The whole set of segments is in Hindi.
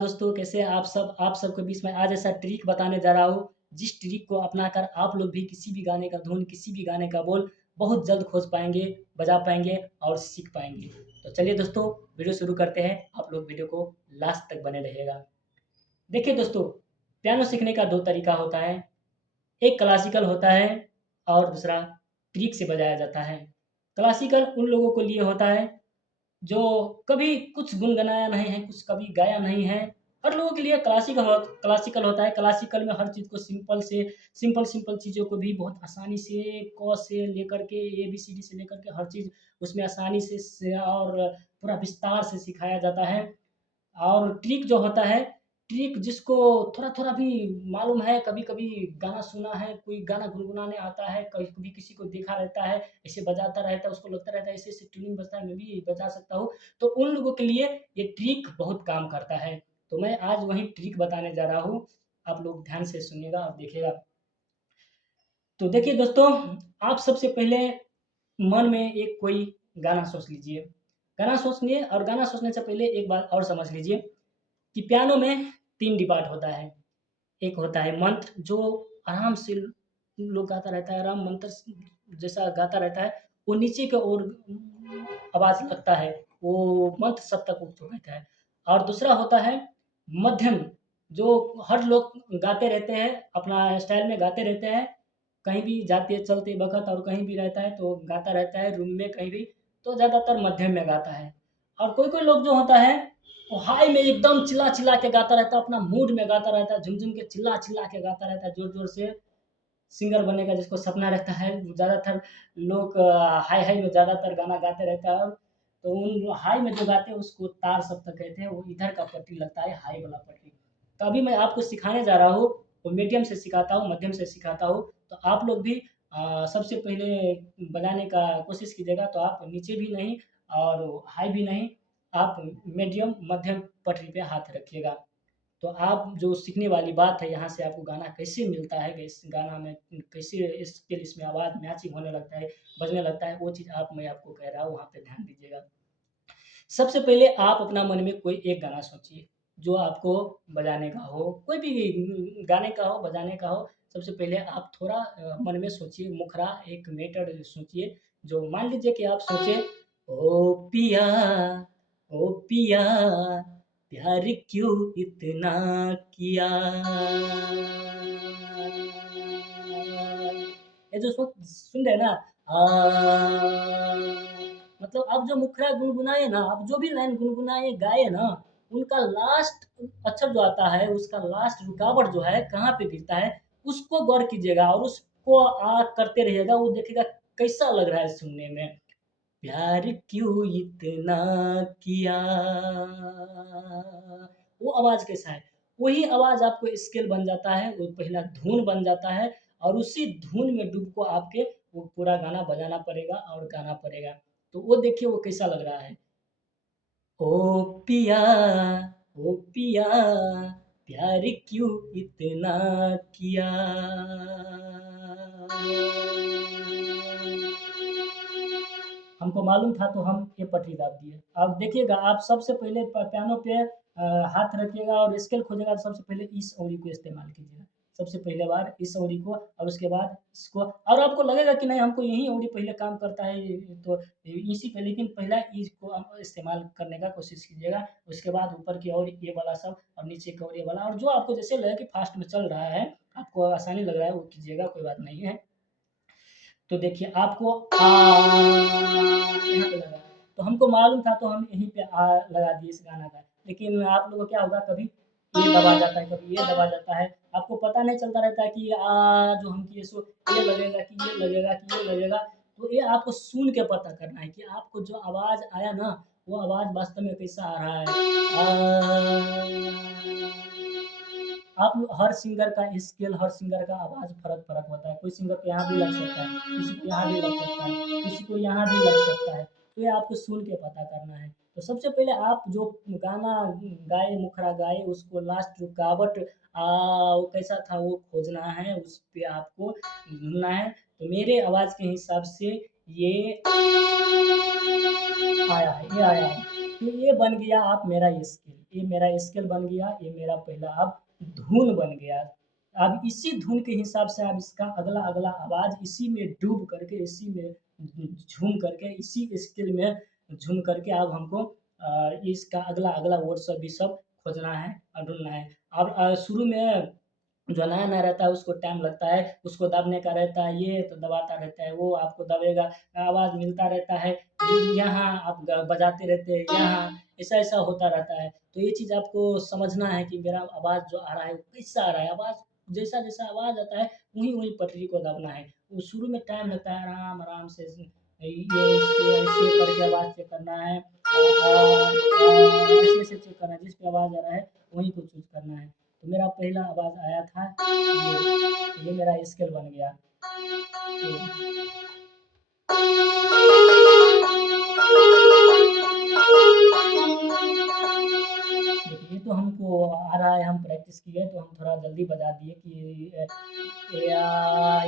दोस्तों कैसे हैं आप सबके बीच में आज ऐसा ट्रिक बताने जा रहा हूँ जिस ट्रिक को अपनाकर आप लोग भी किसी भी गाने का धुन किसी भी गाने का बोल बहुत जल्द खोज पाएंगे, बजा पाएंगे और सीख पाएंगे। तो चलिए दोस्तों, वीडियो शुरू करते हैं। आप लोग वीडियो को लास्ट तक बने रहिएगा। देखिए दोस्तों, पियानो सीखने का दो तरीका होता है। एक क्लासिकल होता है और दूसरा ट्रिक से बजाया जाता है। क्लासिकल उन लोगों को लिए होता है जो कभी कुछ गुनगुनाया नहीं है, कुछ कभी गाया नहीं है। हर लोगों के लिए क्लासिकल होता है। क्लासिकल में हर चीज़ को सिंपल चीज़ों को भी बहुत आसानी से क से लेकर के एबीसीडी से लेकर के हर चीज़ उसमें आसानी से और पूरा विस्तार से सिखाया जाता है। और ट्रिक जो होता है, ट्रिक जिसको थोड़ा-थोड़ा भी मालूम है, कभी-कभी गाना सुना है, कोई गाना गुनगुनाने आता है, कभी किसी को देखा रहता है, ऐसे बजाता रहता है, उसको लगता रहता है ऐसे-ऐसे ट्यूनिंग बजता है, मैं भी बजा सकता हूँ। तो उन लोगों के लिए ये ट्रिक बहुत काम करता है। तो मैं आज वही ट्रिक बताने जा रहा हूँ। आप लोग ध्यान से सुनिएगा और देखिएगा। तो देखिए दोस्तों, आप सबसे पहले मन में एक कोई गाना सोच लीजिए। गाना सोचिए और गाना सोचने से पहले एक बात और समझ लीजिए कि पियानो में 3 डी पार्ट होता है। एक होता है मंत्र जो आराम से लोग गाता रहता है, आराम मंत्र जैसा गाता रहता है, वो नीचे की ओर आवाज़ लगता है, वो मंत्र सब तक उठ रहता है। और दूसरा होता है मध्यम, जो हर लोग गाते रहते हैं, अपना स्टाइल में गाते रहते हैं, कहीं भी जाते चलते वक़्त और कहीं भी रहता है तो गाता रहता है, रूम में कहीं भी, तो ज़्यादातर मध्यम में गाता है। और कोई-कोई लोग जो होता है वो हाई में एकदम चिल्ला-चिल्ला के गाता रहता है, अपना मूड में गाता रहता है, झूम-झूम के चिल्ला-चिल्ला के गाता रहता है, ज़ोर-ज़ोर से। सिंगर बनने का जिसको सपना रहता है, ज़्यादातर लोग हाई-हाई में ज़्यादातर गाना गाते रहता है। और तो उन हाई में जो गाते हैं उसको तार सप्तक कहते हैं, वो इधर का पट्टी लगता है, हाई वाला पट्टी। तो अभी मैं आपको सिखाने जा रहा हूँ, वो मीडियम से सिखाता हूँ, मध्यम से सिखाता हूँ। तो आप लोग भी सबसे पहले बजाने का कोशिश कीजिएगा, तो आप नीचे भी नहीं और हाई भी नहीं, आप मीडियम मध्यम पटरी पे हाथ रखिएगा। तो आप जो सीखने वाली बात है, यहाँ से आपको गाना कैसे मिलता है, इस गाना में कैसे स्केल इसमें आवाज़ मैचिंग होने लगता है, बजने लगता है, वो चीज़ मैं आपको कह रहा हूँ, वहाँ पे ध्यान दीजिएगा। सबसे पहले आप अपना मन में कोई एक गाना सोचिए, जो आपको बजाने का हो, कोई भी गाने का हो, बजाने का हो। सबसे पहले आप थोड़ा मन में सोचिए, मुखरा एक मेथड सोचिए, जो मान लीजिए कि आप सोचे, ओ पिया, ओ पिया, प्यार क्यों इतना किया। ये जो सुन रहे हैं ना, मतलब आप जो मुखड़ा गुनगुनाए ना, आप जो भी लाइन गुनगुनाए गाए ना, उनका लास्ट अक्षर जो आता है, उसका लास्ट रुकावट जो है कहाँ पे गिरता है, उसको गौर कीजिएगा और उसको करते रहिएगा। वो देखिएगा कैसा लग रहा है सुनने में। प्यार क्यों इतना किया, वो आवाज़ कैसा है? वही आवाज़ आपको स्केल बन जाता है, वो पहला धुन बन जाता है और उसी धुन में डूब को आपके वो पूरा गाना बजाना पड़ेगा और गाना पड़ेगा। तो वो देखिए वो कैसा लग रहा है। ओ पिया, ओ पिया, प्यार क्यों इतना किया। हमको मालूम था तो हम ये पटरी दाब दिए। अब देखिएगा आप सबसे पहले पियानो पे हाथ रखिएगा और स्केल खोजिएगा तो सबसे पहले इस औंरी को इस्तेमाल कीजिएगा। सबसे पहले बार इस औंरी को और उसके बाद इसको, और आपको लगेगा कि नहीं हमको यही औंरी पहले काम करता है, तो इसी पे, लेकिन पहला इसको आप इस्तेमाल करने का कोशिश कीजिएगा। उसके बाद ऊपर की ओर ये वाला सब और नीचे की ओर ये वाला, और जो आपको जैसे लगे कि फास्ट में चल रहा है, आपको आसानी लग रहा है वो कीजिएगा, कोई बात नहीं है। तो देखिए आपको यहाँ पे लगा है। तो हमको मालूम था तो हम यहीं पे लगा दिए इस गाना का। लेकिन आप लोगों को क्या होगा, कभी ये दबा जाता है, कभी ये दबा जाता है। आपको पता नहीं चलता रहता है कि जो हम किए सो ये लगेगा कि ये लगेगा कि ये लगेगा। तो ये आपको सुन के पता करना है कि आपको जो आवाज़ आया ना, वो आवाज़ वास्तव में कैसा आ रहा है। आप हर सिंगर का स्केल, हर सिंगर का आवाज़ फ़र्क-फ़र्क होता है। कोई सिंगर को यहाँ भी लग सकता है, किसी को यहाँ भी लग सकता है, किसी को यहाँ भी लग सकता है। तो ये आपको सुन के पता करना है। तो सबसे पहले आप जो गाना गाए, मुखड़ा गाए, उसको लास्ट रुकावट वो कैसा था वो खोजना है, उस पे आपको ढूँढना है। तो मेरे आवाज़ के हिसाब से ये आया है, ये आया है। तो ये बन गया आप मेरा स्केल। ये मेरा स्केल बन गया, ये मेरा पहला अब धुन बन गया। अब इसी धुन के हिसाब से अब इसका अगला अगला आवाज़ इसी में डूब करके, इसी में झूम करके, इसी स्केल में झूम करके अब हमको इसका अगला अगला वर्ड सब भी सब खोजना है और ढूँढना है। अब शुरू में जो नया-नया रहता है उसको टाइम लगता है, उसको दबने का रहता है, ये तो दबाता रहता है, वो आपको दबेगा, आवाज़ मिलता रहता है, यहाँ आप बजाते रहते हैं, यहाँ ऐसा-ऐसा होता रहता है। तो ये चीज़ आपको समझना है कि मेरा आवाज़ जो आ रहा है वो कैसा आ रहा है, आवाज़ जैसा-जैसा आवाज़ आता है वहीं-वहीं पटरी को दबना है। वो शुरू में टाइम लगता है, आराम-आराम से ये ऐसे करके आवाज़ चेक करना है, ऐसे-ऐसे चेक करना है, जिस पे आवाज़ आ रहा है वहीं को चूज़ करना है। तो मेरा पहला आवाज़ आया था ये मेरा स्केल बन गया। ये देखिए, ये तो हमको आ रहा है, हम प्रैक्टिस किए तो हम थोड़ा जल्दी बजा दिए कि ये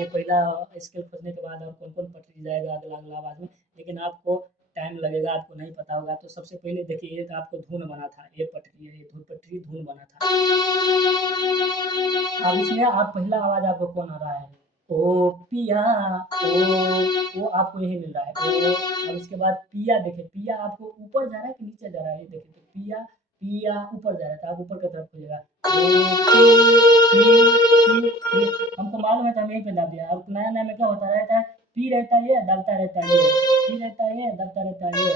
पहला स्केल खोजने के बाद और कौन-कौन पटरी जाएगा अगला-अगला आवाज़ में, लेकिन आपको टाइम लगेगा, आपको नहीं पता होगा। तो सबसे पहले देखिए, एक आपको धुन बना था, ये पटरी है, ये धुन पटरी धुन बना था। अब इसमें आप पहला आवाज़ आपको कौन आ रहा है? ओ पिया, ओ आपको यही मिल रहा है, ओ। अब इसके बाद पिया देखिए, पिया आपको ऊपर जा रहा है कि नीचे जा रहा है? ये देखिए, तो पिया पिया ऊपर जा रहा है, तो आप ऊपर की तरफ खोजिएगा। पी हमको मालूम है तो हम यहीं पे दाब दिया। अब नया-नया में क्या होता रहता है, पी रहता है ये, दबता रहता है ये, पी रहता है ये, दबता रहता है ये।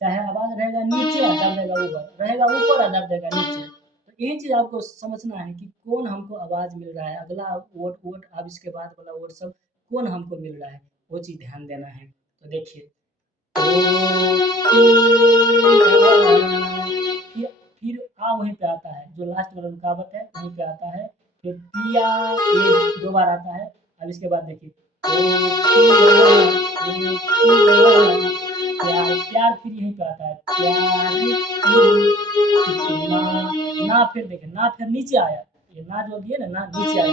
चाहे आवाज़ रहेगा नीचे, दब देगा ऊपर, रहेगा ऊपर, दब देगा नीचे। तो ये चीज़ आपको समझना है कि कौन हमको आवाज़ मिल रहा है, अगला वर्ड वर्ड अब इसके बाद वाला वर्ड सब कौन हमको मिल रहा है, वो चीज़ ध्यान देना है। तो देखिए, फिर फिर वहीं पे आता है, जो लास्ट वाला रुकावट है वहीं पे आता है। फिर पिया, ये 2 बार आता है। अब इसके बाद देखिए, प्यार, प्यार फिर यहीं पे आता है। प्यार ना फिर देखिए, ना फिर नीचे आया, ये ना जो दिए ना नीचे आया,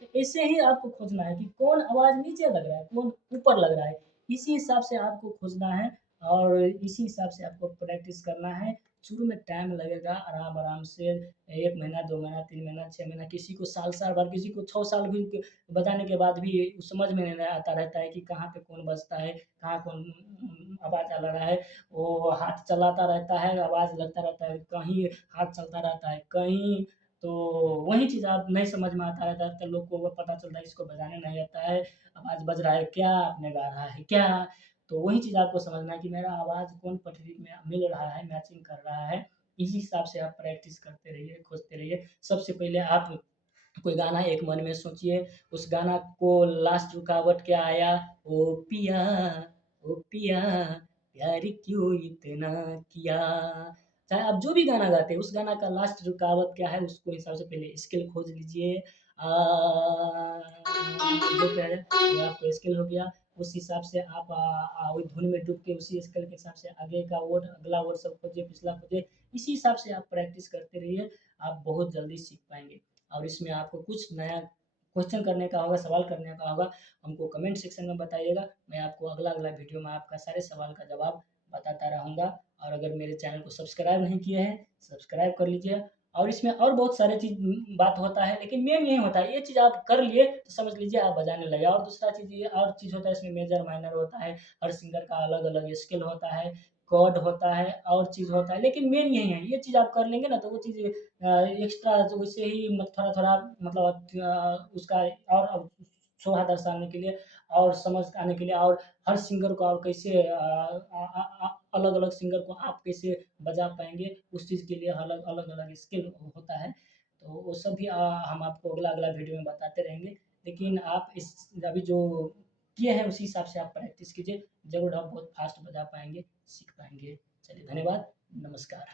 तो ऐसे ही आपको खोजना है कि कौन आवाज़ नीचे लग रहा है, कौन ऊपर लग रहा है। इसी हिसाब से आपको खोजना है और इसी हिसाब से आपको प्रैक्टिस करना है। शुरू में टाइम लगेगा, आराम-आराम से 1 महीना, 2 महीना, 3 महीना, 6 महीना, किसी को साल-साल भर, किसी को 6 साल भी बजाने के बाद भी समझ में नहीं आता रहता है कि कहाँ पे कौन बजता है, कहाँ कौन आवाज़ चल रहा है। वो हाथ चलाता रहता है, आवाज़ लगता रहता है, कहीं हाथ चलता रहता है, कहीं तो वही चीज़ आप नहीं समझ में आता रहता है, तो लोग को पता चलता है इसको बजाने नहीं आता है, आवाज़ बज रहा है क्या, आपने गा रहा है क्या? तो वही चीज़ आपको समझना है कि मेरा आवाज़ कौन पटरी में मिल रहा है, मैचिंग कर रहा है। इसी हिसाब से आप प्रैक्टिस करते रहिए, खोजते रहिए। सबसे पहले आप कोई गाना एक मन में सोचिए, उस गाना को लास्ट रुकावट क्या आया, ओ पिया प्यार क्यों इतना किया। चाहे आप जो भी गाना गाते हैं, उस गाना का लास्ट रुकावट क्या है, उसको हिसाब से पहले स्केल खोज लीजिए। जो कह रहे हैं, वो आपको स्केल हो गया। उस हिसाब से आप वही धुन में डूब के उसी स्केल के हिसाब से आगे का वर्ड, अगला वर्ड सब खोजिए, पिछला खोजिए। इसी हिसाब से आप प्रैक्टिस करते रहिए, आप बहुत जल्दी सीख पाएँगे। और इसमें आपको कुछ नया क्वेश्चन करने का होगा, सवाल करने का होगा, हमको कमेंट सेक्शन में बताइएगा। मैं आपको अगला-अगला वीडियो में आपका सारे सवाल का जवाब बताता रहूँगा। और अगर मेरे चैनल को सब्सक्राइब नहीं किए हैं, सब्सक्राइब कर लीजिए। और इसमें और बहुत सारे चीज़ बात होता है, लेकिन मेन यही होता है, ये चीज़ आप कर लिए तो समझ लीजिए आप बजाने लगे। और दूसरा चीज़ ये और चीज़ होता है, इसमें मेजर माइनर होता है, हर सिंगर का अलग-अलग स्केल होता है, कॉर्ड होता है और चीज़ होता है, लेकिन मेन यही है। ये चीज़ आप कर लेंगे ना तो वो चीज़ एक्स्ट्रा जो वैसे ही थोड़ा-थोड़ा मतलब उसका और शोभा दर्शाने के लिए और समझ आने के लिए और हर सिंगर को आप कैसे अलग-अलग सिंगर को आप कैसे बजा पाएँगे, उस चीज़ के लिए अलग-अलग स्किल होता है। तो वो सब भी हम आपको अगला-अगला वीडियो में बताते रहेंगे। लेकिन आप इस अभी जो किए हैं उसी हिसाब से आप प्रैक्टिस कीजिए, ज़रूर आप बहुत फ़ास्ट बजा पाएँगे, सीख पाएँगे। चलिए धन्यवाद, नमस्कार।